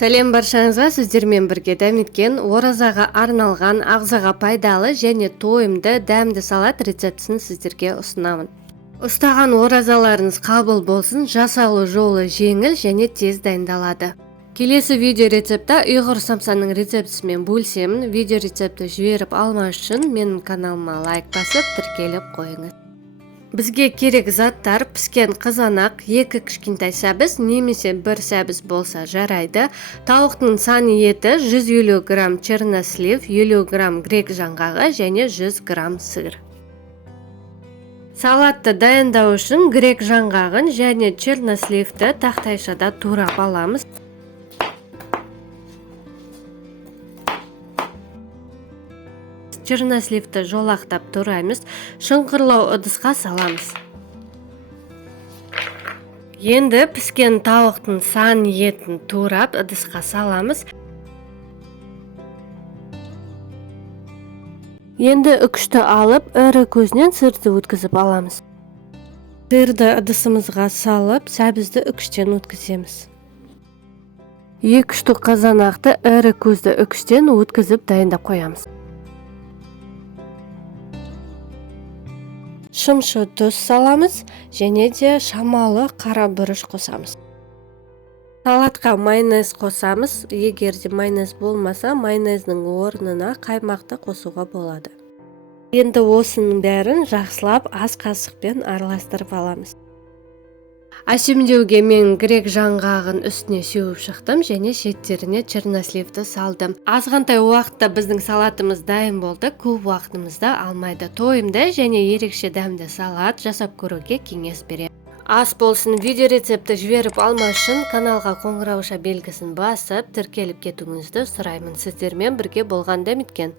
Сәлем баршаңызға, сіздермен бірге дәметкен оразаға арналған ағзаға пайдалы және тойымды дәмді салат рецептісін сіздерге ұсынамын. Ұстаған оразаларыңыз қабыл болсын, жасалу жолы жеңіл және тез дайындалады. Келесі видео рецепті ұйғыр самсаның рецептісімен бөлісемін. Видео рецепті жіберіп алмаш үшін менің каналыма лайк басып тіркеліп қойыңыз. Бізге керек заттар: піскен қызанақ, 2 кішкентай сәбіз немесе 1 сәбіз болса жарайды, тауықтың саны еті, 150 грамм чернослив, 50 грамм грек жаңғағы және 100 грамм сыр. Салатты дайындау үшін грек жаңғағын және черносливті тақтайшада турап аламыз. Черносливті жолақтап тураймыз, шұңқырлау ыдысқа саламыз. Енді піскен тауықтың сан етін турап ыдысқа саламыз. Енді үкішті алып, ірі көзінен сырды өткізіп аламыз. Сырды ыдысымызға салып, сәбізді үкіштен өткіземіз. 2 штук қызанақты ірі көзді үкіштен өткізіп дайындап қоямыз. Шымшы тұз саламыз және де шамалы қара бұрыш қосамыз. Салатқа майонез қосамыз. Егер де майонез болмаса, майонездің орнына қаймақты қосуға болады. Енді осының бәрін жақсылап ас қасықпен араластырып аламыз. Әшемдеуге мен грек жаңғағын үстіне сеуіп шықтым және шеттеріне черносливті салдым. Азғантай уақытта біздің салатымыз дайын болды, көп уақытымызды алмайды. Тойымды және ерекше дәмді салат жасап көруге кеңес беремін. Ас болсын, видео рецепті жіберіп алмаш үшін каналға қоңырауша белгісін басып, тіркеліп кетуіңізді сұраймын. Сіздермен бірге болған Дәметкен.